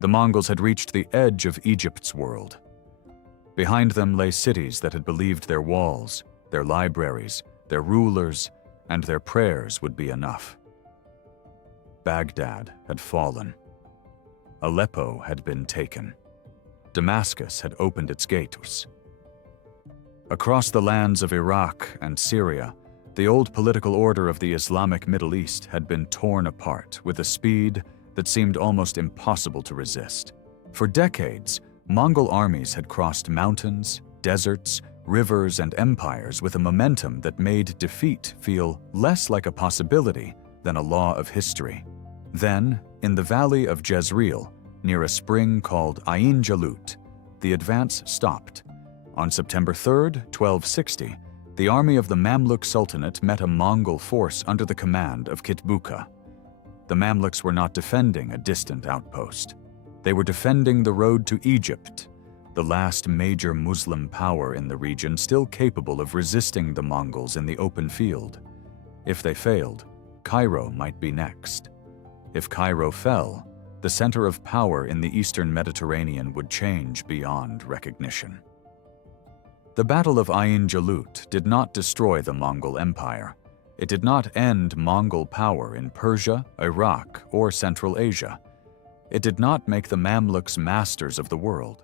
The Mongols had reached the edge of Egypt's world. Behind them lay cities that had believed their walls, their libraries, their rulers, and their prayers would be enough. Baghdad had fallen. Aleppo had been taken. Damascus had opened its gates. Across the lands of Iraq and Syria, the old political order of the Islamic Middle East had been torn apart with a speed that seemed almost impossible to resist. For decades, Mongol armies had crossed mountains, deserts, rivers, and empires with a momentum that made defeat feel less like a possibility than a law of history. Then, in the valley of Jezreel, near a spring called Ain Jalut, the advance stopped. On September 3, 1260, the army of the Mamluk Sultanate met a Mongol force under the command of Kitbuka. The Mamluks were not defending a distant outpost. They were defending the road to Egypt, the last major Muslim power in the region still capable of resisting the Mongols in the open field. If they failed, Cairo might be next. If Cairo fell, the center of power in the eastern Mediterranean would change beyond recognition. The Battle of Ain Jalut did not destroy the Mongol Empire. It did not end Mongol power in Persia, Iraq, or Central Asia. It did not make the Mamluks masters of the world.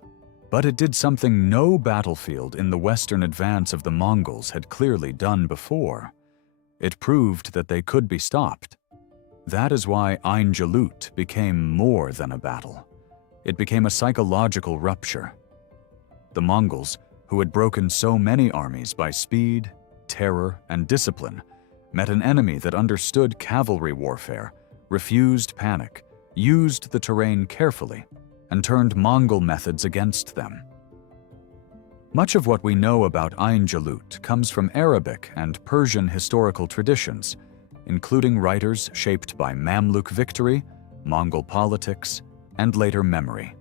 But it did something no battlefield in the western advance of the Mongols had clearly done before. It proved that they could be stopped. That is why Ain Jalut became more than a battle. It became a psychological rupture. The Mongols, who had broken so many armies by speed, terror, and discipline, met an enemy that understood cavalry warfare, refused panic, used the terrain carefully, and turned Mongol methods against them. Much of what we know about Ain Jalut comes from Arabic and Persian historical traditions, including writers shaped by Mamluk victory, Mongol politics, and later memory.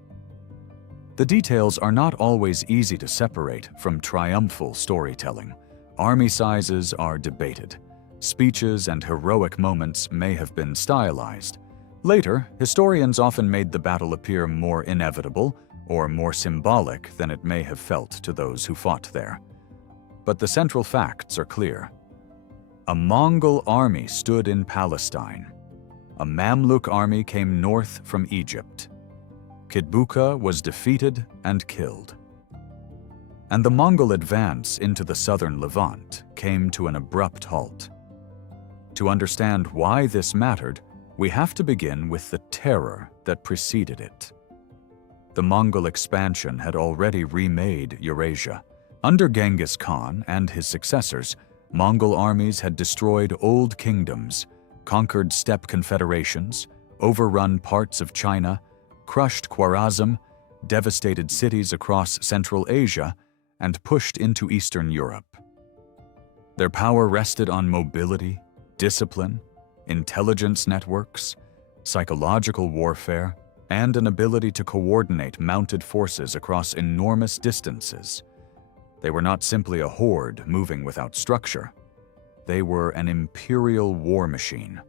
The details are not always easy to separate from triumphal storytelling. Army sizes are debated. Speeches and heroic moments may have been stylized. Later, historians often made the battle appear more inevitable or more symbolic than it may have felt to those who fought there. But the central facts are clear. A Mongol army stood in Palestine. A Mamluk army came north from Egypt. Kitbuka was defeated and killed. And the Mongol advance into the southern Levant came to an abrupt halt. To understand why this mattered, we have to begin with the terror that preceded it. The Mongol expansion had already remade Eurasia. Under Genghis Khan and his successors, Mongol armies had destroyed old kingdoms, conquered steppe confederations, overrun parts of China, crushed Khwarezm, devastated cities across Central Asia, and pushed into Eastern Europe. Their power rested on mobility, discipline, intelligence networks, psychological warfare, and an ability to coordinate mounted forces across enormous distances. They were not simply a horde moving without structure. They were an imperial war machine.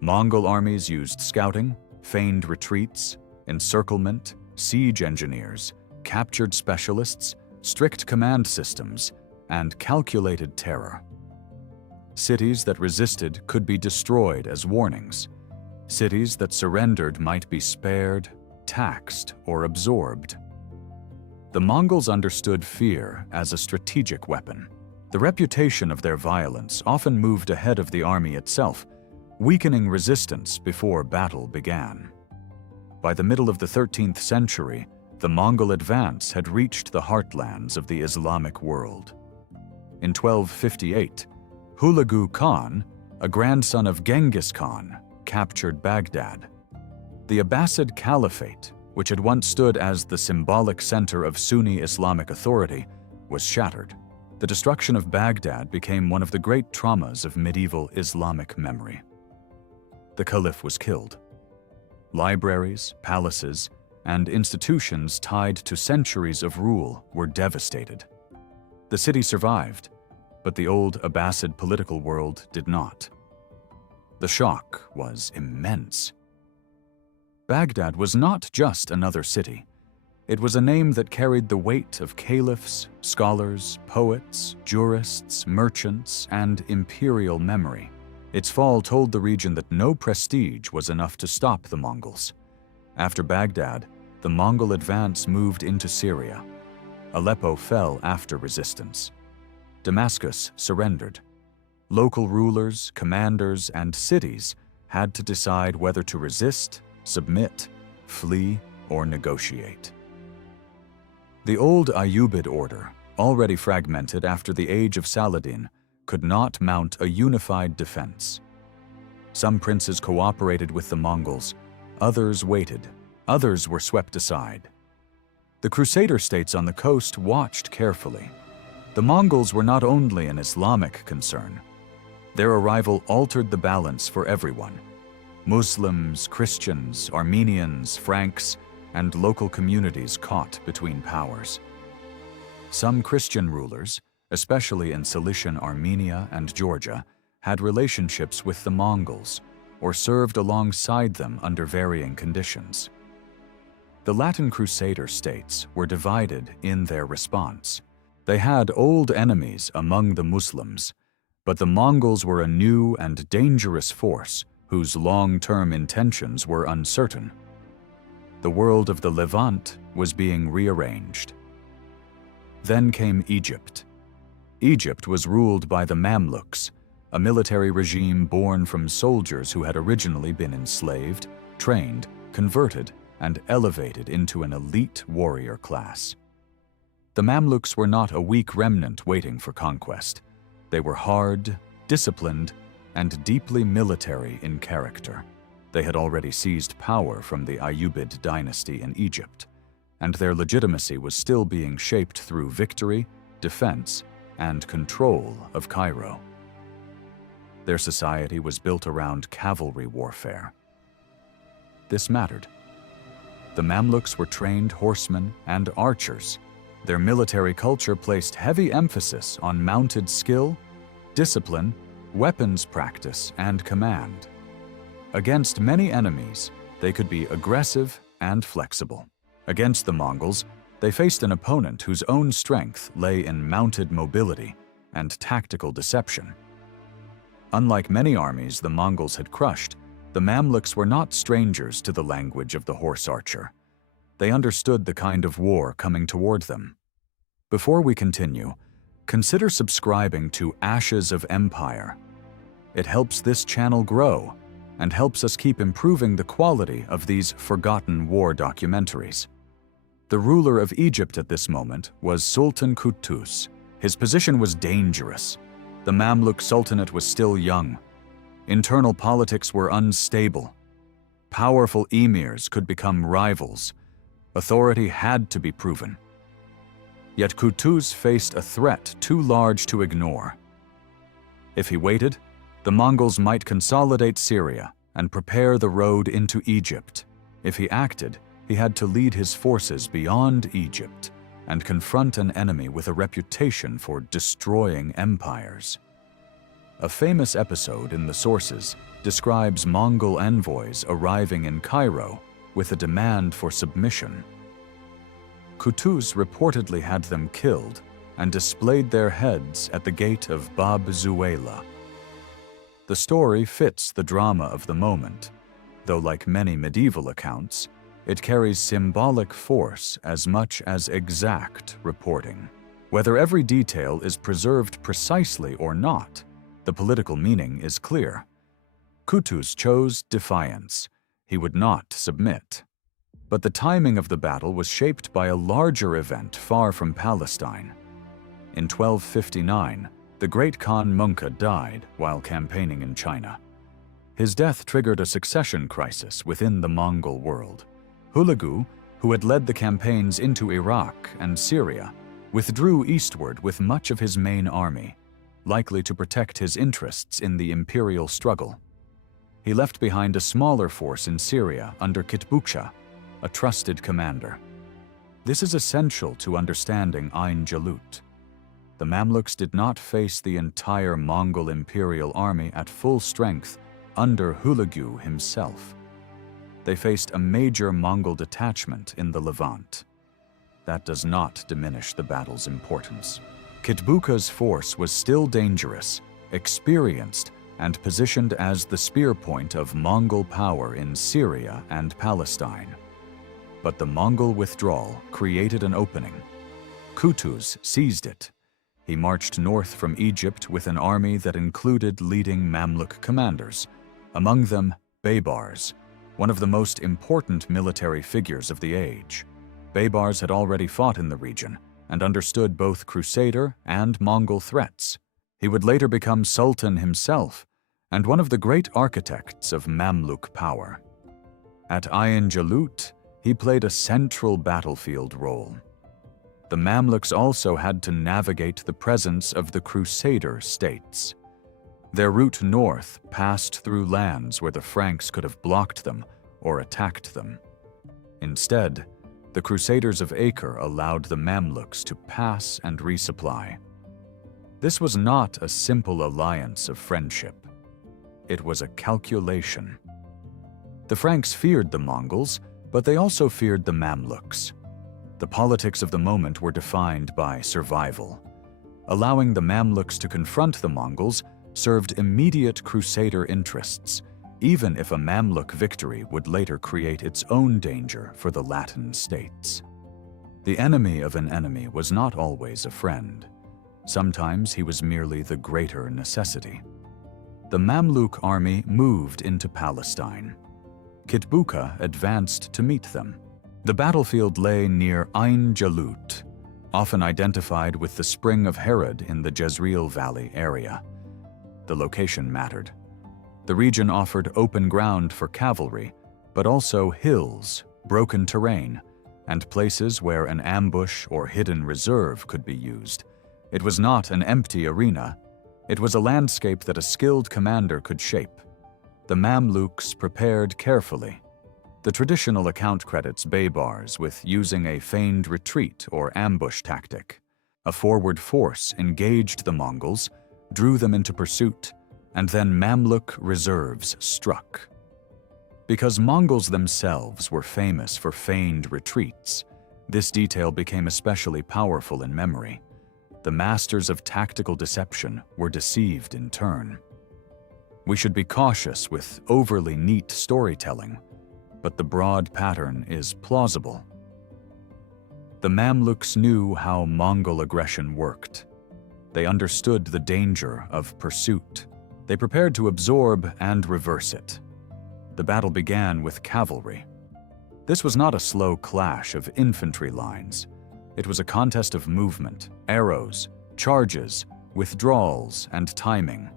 Mongol armies used scouting, feigned retreats, encirclement, siege engineers, captured specialists, strict command systems, and calculated terror. Cities that resisted could be destroyed as warnings. Cities that surrendered might be spared, taxed, or absorbed. The Mongols understood fear as a strategic weapon. The reputation of their violence often moved ahead of the army itself, weakening resistance before battle began. By the middle of the 13th century, the Mongol advance had reached the heartlands of the Islamic world. In 1258, Hulagu Khan, a grandson of Genghis Khan, captured Baghdad. The Abbasid Caliphate, which had once stood as the symbolic center of Sunni Islamic authority, was shattered. The destruction of Baghdad became one of the great traumas of medieval Islamic memory. The caliph was killed. Libraries, palaces, and institutions tied to centuries of rule were devastated. The city survived, but the old Abbasid political world did not. The shock was immense. Baghdad was not just another city. It was a name that carried the weight of caliphs, scholars, poets, jurists, merchants, and imperial memory. Its fall told the region that no prestige was enough to stop the Mongols. After Baghdad, the Mongol advance moved into Syria. Aleppo fell after resistance. Damascus surrendered. Local rulers, commanders, and cities had to decide whether to resist, submit, flee, or negotiate. The old Ayyubid order, already fragmented after the age of Saladin, could not mount a unified defense. Some princes cooperated with the Mongols, others waited, others were swept aside. The Crusader states on the coast watched carefully. The Mongols were not only an Islamic concern. Their arrival altered the balance for everyone. Muslims, Christians, Armenians, Franks, and local communities caught between powers. Some Christian rulers, especially in Cilician Armenia and Georgia, had relationships with the Mongols or served alongside them under varying conditions. The Latin Crusader states were divided in their response. They had old enemies among the Muslims, but the Mongols were a new and dangerous force whose long-term intentions were uncertain. The world of the Levant was being rearranged. Then came Egypt. Egypt was ruled by the Mamluks, a military regime born from soldiers who had originally been enslaved, trained, converted, and elevated into an elite warrior class. The Mamluks were not a weak remnant waiting for conquest. They were hard, disciplined, and deeply military in character. They had already seized power from the Ayyubid dynasty in Egypt, and their legitimacy was still being shaped through victory, defense, and control of Cairo. Their society was built around cavalry warfare. This mattered. The Mamluks were trained horsemen and archers. Their military culture placed heavy emphasis on mounted skill, discipline, weapons practice, and command. Against many enemies, they could be aggressive and flexible. Against the Mongols, they faced an opponent whose own strength lay in mounted mobility and tactical deception. Unlike many armies the Mongols had crushed, the Mamluks were not strangers to the language of the horse archer. They understood the kind of war coming toward them. Before we continue, consider subscribing to Ashes of Empire. It helps this channel grow and helps us keep improving the quality of these forgotten war documentaries. The ruler of Egypt at this moment was Sultan Qutuz. His position was dangerous. The Mamluk Sultanate was still young. Internal politics were unstable. Powerful emirs could become rivals. Authority had to be proven. Yet Qutuz faced a threat too large to ignore. If he waited, the Mongols might consolidate Syria and prepare the road into Egypt. If he acted, he had to lead his forces beyond Egypt and confront an enemy with a reputation for destroying empires. A famous episode in the sources describes Mongol envoys arriving in Cairo with a demand for submission. Qutuz reportedly had them killed and displayed their heads at the gate of Bab Zuwayla. The story fits the drama of the moment, though like many medieval accounts, it carries symbolic force as much as exact reporting. Whether every detail is preserved precisely or not, the political meaning is clear. Qutuz chose defiance. He would not submit. But the timing of the battle was shaped by a larger event far from Palestine. In 1259, the great Khan Munka died while campaigning in China. His death triggered a succession crisis within the Mongol world. Hulagu, who had led the campaigns into Iraq and Syria, withdrew eastward with much of his main army, likely to protect his interests in the imperial struggle. He left behind a smaller force in Syria under Kitbuksha, a trusted commander. This is essential to understanding Ain Jalut. The Mamluks did not face the entire Mongol imperial army at full strength under Hulagu himself. they faced a major Mongol detachment in the Levant. That does not diminish the battle's importance. Kitbuka's force was still dangerous, experienced, and positioned as the spear point of Mongol power in Syria and Palestine. But the Mongol withdrawal created an opening. Qutuz seized it. He marched north from Egypt with an army that included leading Mamluk commanders, among them Baybars, one of the most important military figures of the age. Baybars had already fought in the region and understood both Crusader and Mongol threats. He would later become Sultan himself and one of the great architects of Mamluk power. At Ain Jalut, he played a central battlefield role. The Mamluks also had to navigate the presence of the Crusader states. Their route north passed through lands where the Franks could have blocked them or attacked them. Instead, the Crusaders of Acre allowed the Mamluks to pass and resupply. This was not a simple alliance of friendship. It was a calculation. The Franks feared the Mongols, but they also feared the Mamluks. The politics of the moment were defined by survival. Allowing the Mamluks to confront the Mongols served immediate Crusader interests, even if a Mamluk victory would later create its own danger for the Latin states. The enemy of an enemy was not always a friend. Sometimes he was merely the greater necessity. The Mamluk army moved into Palestine. Kitbuka advanced to meet them. The battlefield lay near Ain Jalut, often identified with the Spring of Herod in the Jezreel Valley area. The location mattered. The region offered open ground for cavalry, but also hills, broken terrain, and places where an ambush or hidden reserve could be used. It was not an empty arena. It was a landscape that a skilled commander could shape. The Mamluks prepared carefully. The traditional account credits Baybars with using a feigned retreat or ambush tactic. A forward force engaged the Mongols, drew them into pursuit, and then Mamluk reserves struck. Because Mongols themselves were famous for feigned retreats, this detail became especially powerful in memory. The masters of tactical deception were deceived in turn. We should be cautious with overly neat storytelling, but the broad pattern is plausible. The Mamluks knew how Mongol aggression worked. They understood the danger of pursuit. They prepared to absorb and reverse it. The battle began with cavalry. This was not a slow clash of infantry lines. It was a contest of movement, arrows, charges, withdrawals, and timing.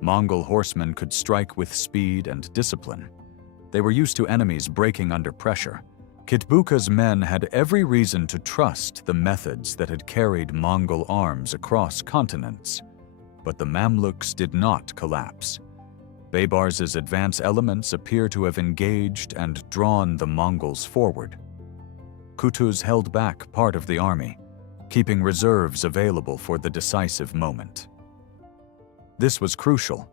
Mongol horsemen could strike with speed and discipline. They were used to enemies breaking under pressure. Kitbuka's men had every reason to trust the methods that had carried Mongol arms across continents. But the Mamluks did not collapse. Baybars's advance elements appear to have engaged and drawn the Mongols forward. Qutuz held back part of the army, keeping reserves available for the decisive moment. This was crucial.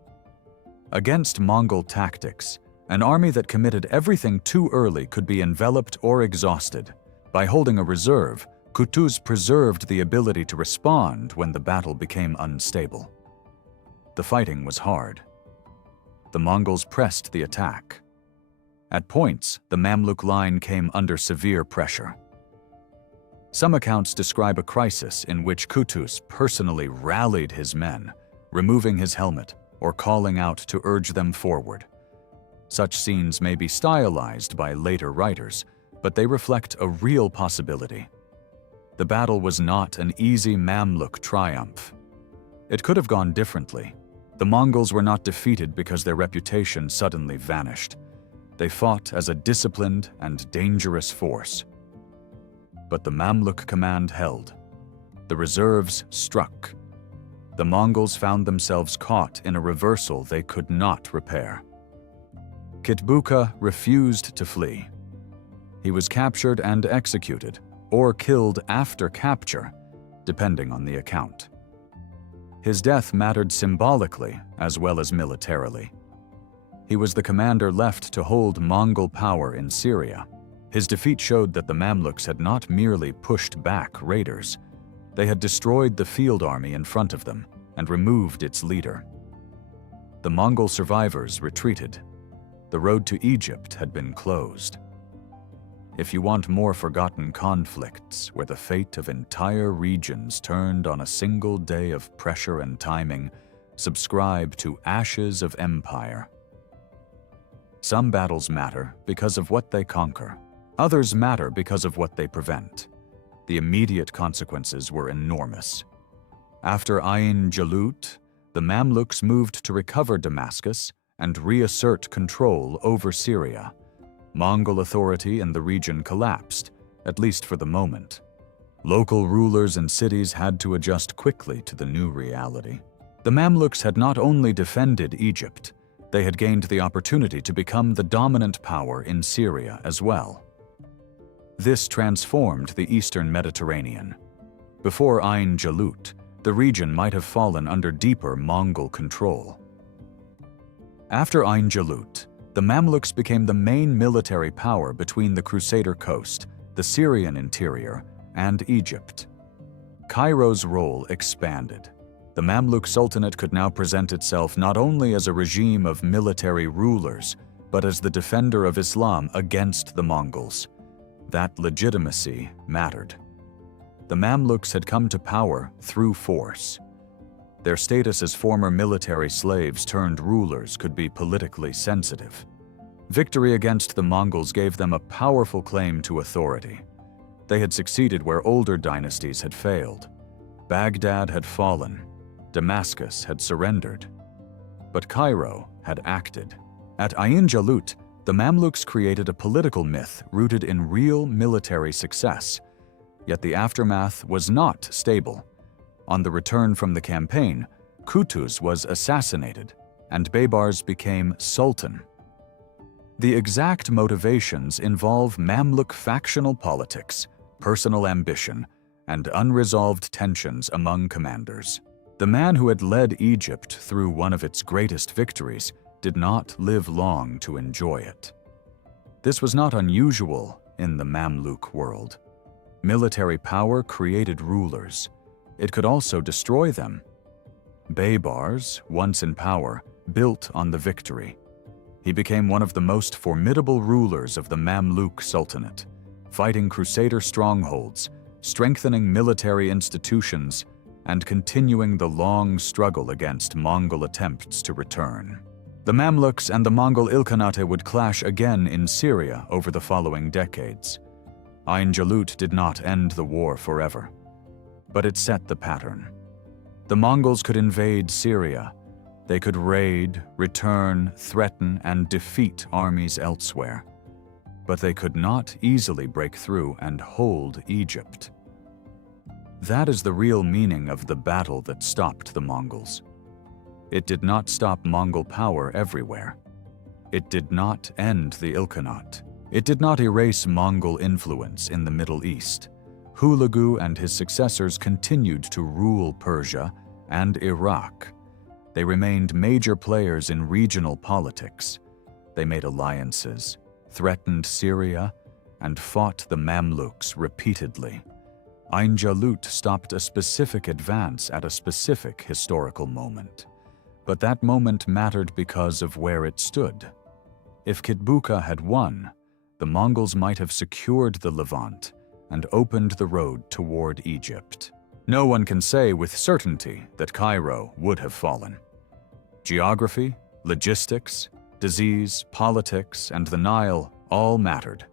Against Mongol tactics, an army that committed everything too early could be enveloped or exhausted. By holding a reserve, Qutuz preserved the ability to respond when the battle became unstable. The fighting was hard. The Mongols pressed the attack. At points, the Mamluk line came under severe pressure. Some accounts describe a crisis in which Qutuz personally rallied his men, removing his helmet or calling out to urge them forward. Such scenes may be stylized by later writers, but they reflect a real possibility. The battle was not an easy Mamluk triumph. It could have gone differently. The Mongols were not defeated because their reputation suddenly vanished. They fought as a disciplined and dangerous force. But the Mamluk command held. The reserves struck. The Mongols found themselves caught in a reversal they could not repair. Kitbuka refused to flee. He was captured and executed, or killed after capture, depending on the account. His death mattered symbolically as well as militarily. He was the commander left to hold Mongol power in Syria. His defeat showed that the Mamluks had not merely pushed back raiders. They had destroyed the field army in front of them and removed its leader. The Mongol survivors retreated. The road to Egypt had been closed. If you want more forgotten conflicts where the fate of entire regions turned on a single day of pressure and timing, subscribe to Ashes of Empire. Some battles matter because of what they conquer. Others matter because of what they prevent. The immediate consequences were enormous. After Ain Jalut, the Mamluks moved to recover Damascus and reassert control over Syria. Mongol authority in the region collapsed, at least for the moment. Local rulers and cities had to adjust quickly to the new reality. The Mamluks had not only defended Egypt, they had gained the opportunity to become the dominant power in Syria as well. This transformed the eastern Mediterranean. Before Ain Jalut, the region might have fallen under deeper Mongol control. After Ain Jalut, the Mamluks became the main military power between the Crusader coast, the Syrian interior, and Egypt. Cairo's role expanded. The Mamluk Sultanate could now present itself not only as a regime of military rulers, but as the defender of Islam against the Mongols. That legitimacy mattered. The Mamluks had come to power through force. Their status as former military slaves turned rulers could be politically sensitive. Victory against the Mongols gave them a powerful claim to authority. They had succeeded where older dynasties had failed. Baghdad had fallen. Damascus had surrendered. But Cairo had acted. At Ain Jalut, the Mamluks created a political myth rooted in real military success. Yet the aftermath was not stable. On the return from the campaign, Qutuz was assassinated, and Baybars became sultan. The exact motivations involve Mamluk factional politics, personal ambition, and unresolved tensions among commanders. The man who had led Egypt through one of its greatest victories did not live long to enjoy it. This was not unusual in the Mamluk world. Military power created rulers. It could also destroy them. Baybars, once in power, built on the victory. He became one of the most formidable rulers of the Mamluk Sultanate, fighting Crusader strongholds, strengthening military institutions, and continuing the long struggle against Mongol attempts to return. The Mamluks and the Mongol Ilkhanate would clash again in Syria over the following decades. Ain Jalut did not end the war forever, but it set the pattern. The Mongols could invade Syria. They could raid, return, threaten, and defeat armies elsewhere. But they could not easily break through and hold Egypt. That is the real meaning of the battle that stopped the Mongols. It did not stop Mongol power everywhere. It did not end the Ilkhanate. It did not erase Mongol influence in the Middle East. Hulagu and his successors continued to rule Persia and Iraq. They remained major players in regional politics. They made alliances, threatened Syria, and fought the Mamluks repeatedly. Ain Jalut stopped a specific advance at a specific historical moment. But that moment mattered because of where it stood. If Kitbuka had won, the Mongols might have secured the Levant and opened the road toward Egypt. No one can say with certainty that Cairo would have fallen. Geography, logistics, disease, politics, and the Nile all mattered.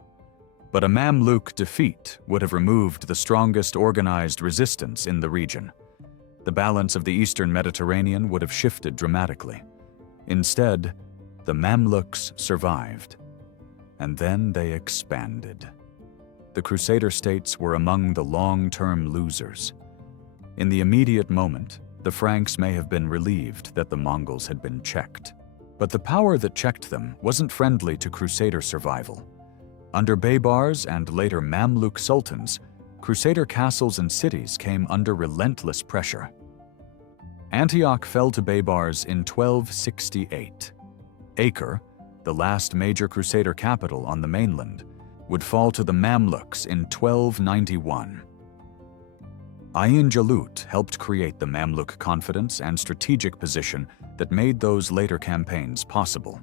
But a Mamluk defeat would have removed the strongest organized resistance in the region. The balance of the eastern Mediterranean would have shifted dramatically. Instead, the Mamluks survived. And then they expanded. The Crusader states were among the long-term losers. In the immediate moment, the Franks may have been relieved that the Mongols had been checked. But the power that checked them wasn't friendly to Crusader survival. Under Baybars and later Mamluk sultans, Crusader castles and cities came under relentless pressure. Antioch fell to Baybars in 1268. Acre, the last major Crusader capital on the mainland, would fall to the Mamluks in 1291. Ain Jalut helped create the Mamluk confidence and strategic position that made those later campaigns possible.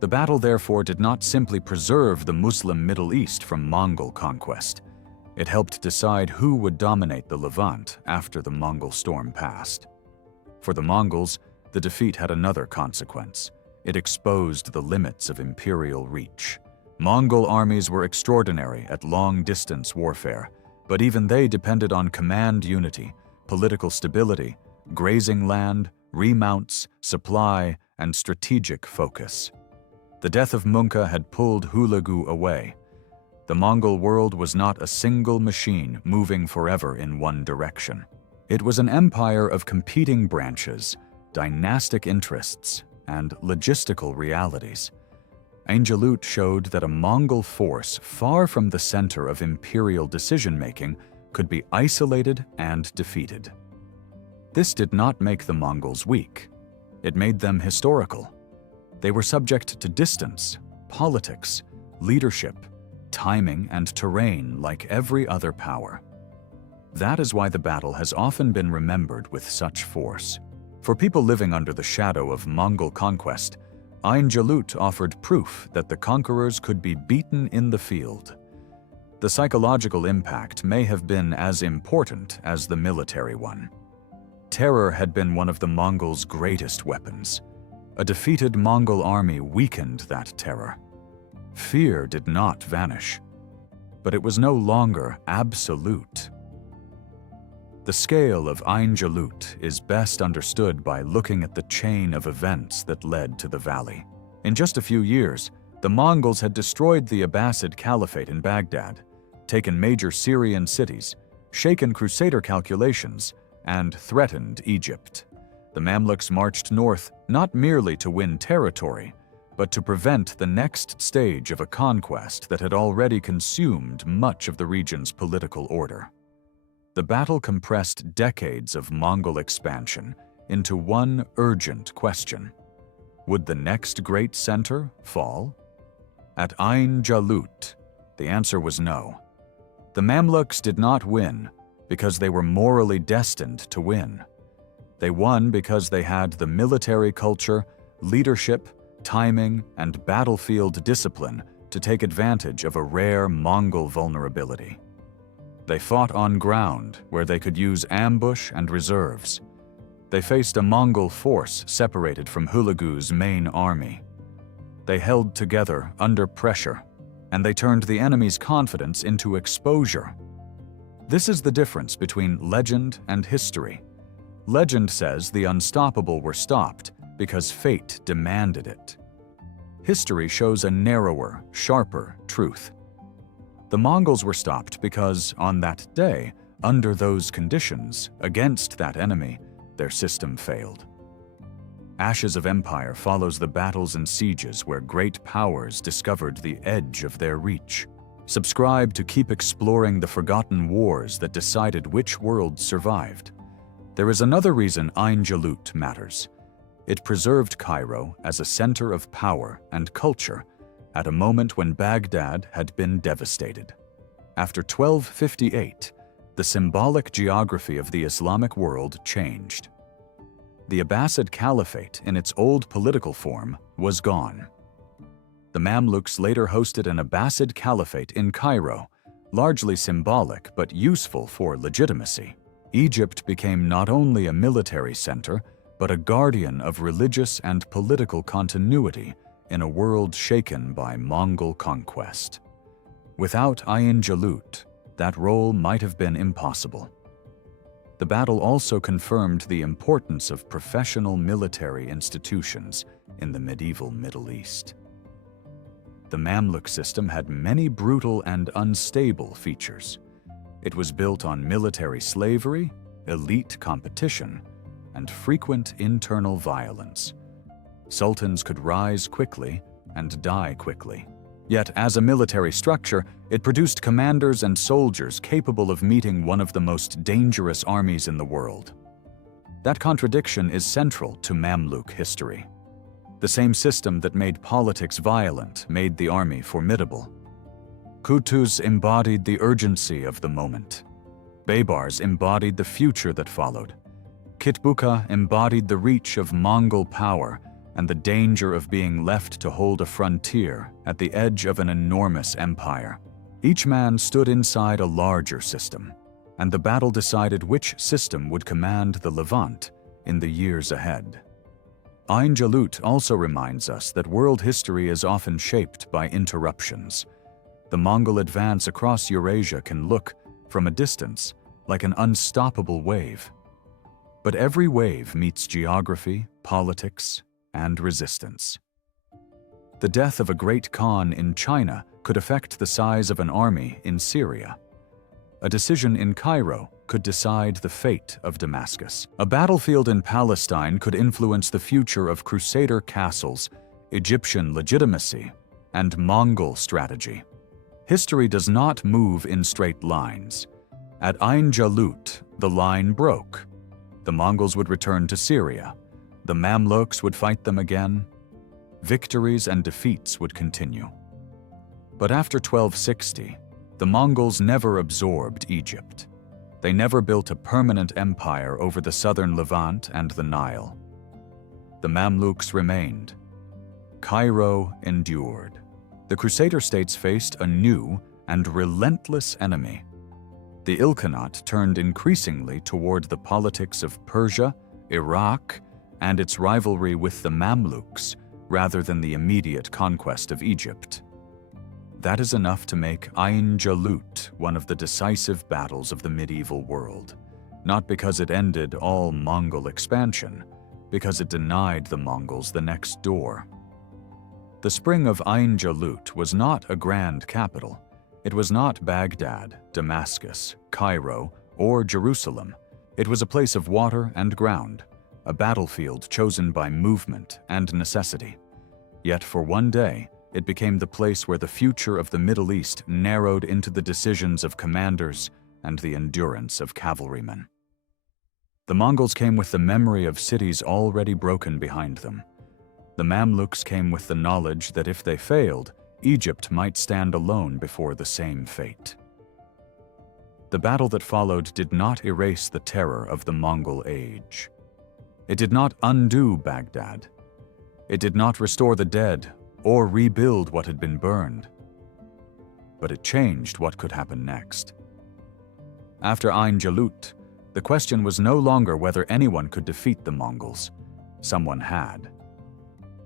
The battle, therefore, did not simply preserve the Muslim Middle East from Mongol conquest. It helped decide who would dominate the Levant after the Mongol storm passed. For the Mongols, the defeat had another consequence. It exposed the limits of imperial reach. Mongol armies were extraordinary at long-distance warfare, but even they depended on command unity, political stability, grazing land, remounts, supply, and strategic focus. The death of Munka had pulled Hulagu away. The Mongol world was not a single machine moving forever in one direction. It was an empire of competing branches, dynastic interests, and logistical realities. Ain Jalut showed that a Mongol force far from the center of imperial decision-making could be isolated and defeated. This did not make the Mongols weak. It made them historical. They were subject to distance, politics, leadership, timing, and terrain like every other power. That is why the battle has often been remembered with such force. For people living under the shadow of Mongol conquest, Ain Jalut offered proof that the conquerors could be beaten in the field. The psychological impact may have been as important as the military one. Terror had been one of the Mongols' greatest weapons. A defeated Mongol army weakened that terror. Fear did not vanish, but it was no longer absolute. The scale of Ain Jalut is best understood by looking at the chain of events that led to the valley. In just a few years, the Mongols had destroyed the Abbasid Caliphate in Baghdad, taken major Syrian cities, shaken Crusader calculations, and threatened Egypt. The Mamluks marched north not merely to win territory, but to prevent the next stage of a conquest that had already consumed much of the region's political order. The battle compressed decades of Mongol expansion into one urgent question. Would the next great center fall? At Ain Jalut, the answer was no. The Mamluks did not win because they were morally destined to win. They won because they had the military culture, leadership, timing, and battlefield discipline to take advantage of a rare Mongol vulnerability. They fought on ground where they could use ambush and reserves. They faced a Mongol force separated from Hulagu's main army. They held together under pressure, and they turned the enemy's confidence into exposure. This is the difference between legend and history. Legend says the unstoppable were stopped because fate demanded it. History shows a narrower, sharper truth. The Mongols were stopped because, on that day, under those conditions, against that enemy, their system failed. Ashes of Empire follows the battles and sieges where great powers discovered the edge of their reach. Subscribe to keep exploring the forgotten wars that decided which worlds survived. There is another reason Ain Jalut matters. It preserved Cairo as a center of power and culture at a moment when Baghdad had been devastated. After 1258, the symbolic geography of the Islamic world changed. The Abbasid Caliphate, in its old political form, was gone. The Mamluks later hosted an Abbasid Caliphate in Cairo, largely symbolic but useful for legitimacy. Egypt became not only a military center, but a guardian of religious and political continuity in a world shaken by Mongol conquest. Without Ain Jalut, that role might have been impossible. The battle also confirmed the importance of professional military institutions in the medieval Middle East. The Mamluk system had many brutal and unstable features. It was built on military slavery, elite competition, and frequent internal violence. Sultans could rise quickly and die quickly. Yet, as a military structure, it produced commanders and soldiers capable of meeting one of the most dangerous armies in the world. That contradiction is central to Mamluk history. The same system that made politics violent made the army formidable. Kutus embodied the urgency of the moment. Baybars embodied the future that followed. Kitbuka embodied the reach of Mongol power and the danger of being left to hold a frontier at the edge of an enormous empire. Each man stood inside a larger system, and the battle decided which system would command the Levant in the years ahead. Ain Jalut also reminds us that world history is often shaped by interruptions. The Mongol advance across Eurasia can look, from a distance, like an unstoppable wave. But every wave meets geography, politics, and resistance. The death of a great Khan in China could affect the size of an army in Syria. A decision in Cairo could decide the fate of Damascus. A battlefield in Palestine could influence the future of Crusader castles, Egyptian legitimacy, and Mongol strategy. History does not move in straight lines. At Ain Jalut, the line broke. The Mongols would return to Syria. The Mamluks would fight them again. Victories and defeats would continue. But after 1260, the Mongols never absorbed Egypt. They never built a permanent empire over the southern Levant and the Nile. The Mamluks remained. Cairo endured. The Crusader states faced a new and relentless enemy. The Ilkhanate turned increasingly toward the politics of Persia, Iraq, and its rivalry with the Mamluks, rather than the immediate conquest of Egypt. That is enough to make Ain Jalut one of the decisive battles of the medieval world, not because it ended all Mongol expansion, because it denied the Mongols the next door. The spring of Ain Jalut was not a grand capital. It was not Baghdad, Damascus, Cairo, or Jerusalem. It was a place of water and ground, a battlefield chosen by movement and necessity. Yet for one day, it became the place where the future of the Middle East narrowed into the decisions of commanders and the endurance of cavalrymen. The Mongols came with the memory of cities already broken behind them. The Mamluks came with the knowledge that if they failed, Egypt might stand alone before the same fate. The battle that followed did not erase the terror of the Mongol age. It did not undo Baghdad. It did not restore the dead or rebuild what had been burned. But it changed what could happen next. After Ain Jalut, the question was no longer whether anyone could defeat the Mongols. Someone had.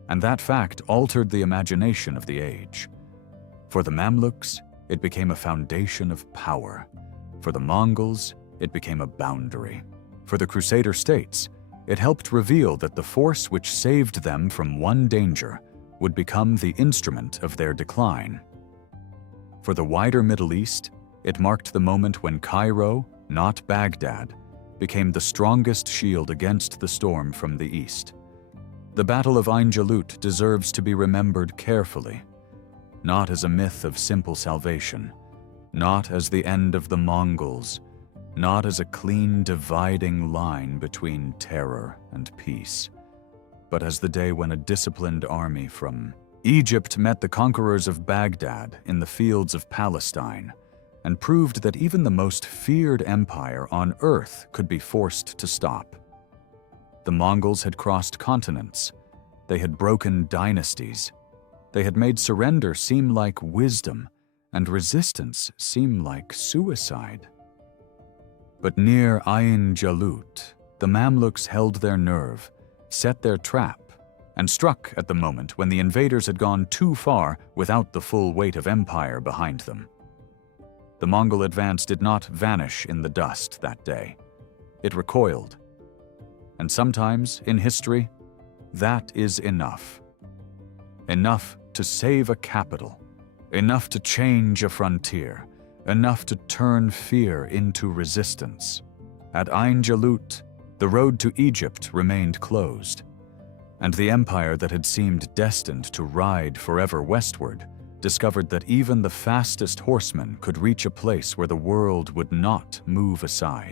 And that fact altered the imagination of the age. For the Mamluks, it became a foundation of power. For the Mongols, it became a boundary. For the Crusader states, it helped reveal that the force which saved them from one danger would become the instrument of their decline. For the wider Middle East, it marked the moment when Cairo, not Baghdad, became the strongest shield against the storm from the east. The Battle of Ain Jalut deserves to be remembered carefully, not as a myth of simple salvation, not as the end of the Mongols, not as a clean dividing line between terror and peace, but as the day when a disciplined army from Egypt met the conquerors of Baghdad in the fields of Palestine and proved that even the most feared empire on earth could be forced to stop. The Mongols had crossed continents. They had broken dynasties. They had made surrender seem like wisdom and resistance seem like suicide. But near Ain Jalut, the Mamluks held their nerve, set their trap, and struck at the moment when the invaders had gone too far without the full weight of empire behind them. The Mongol advance did not vanish in the dust that day. It recoiled. And sometimes, in history, that is enough. Enough to save a capital, enough to change a frontier, enough to turn fear into resistance. At Ain Jalut, the road to Egypt remained closed, and the empire that had seemed destined to ride forever westward discovered that even the fastest horseman could reach a place where the world would not move aside.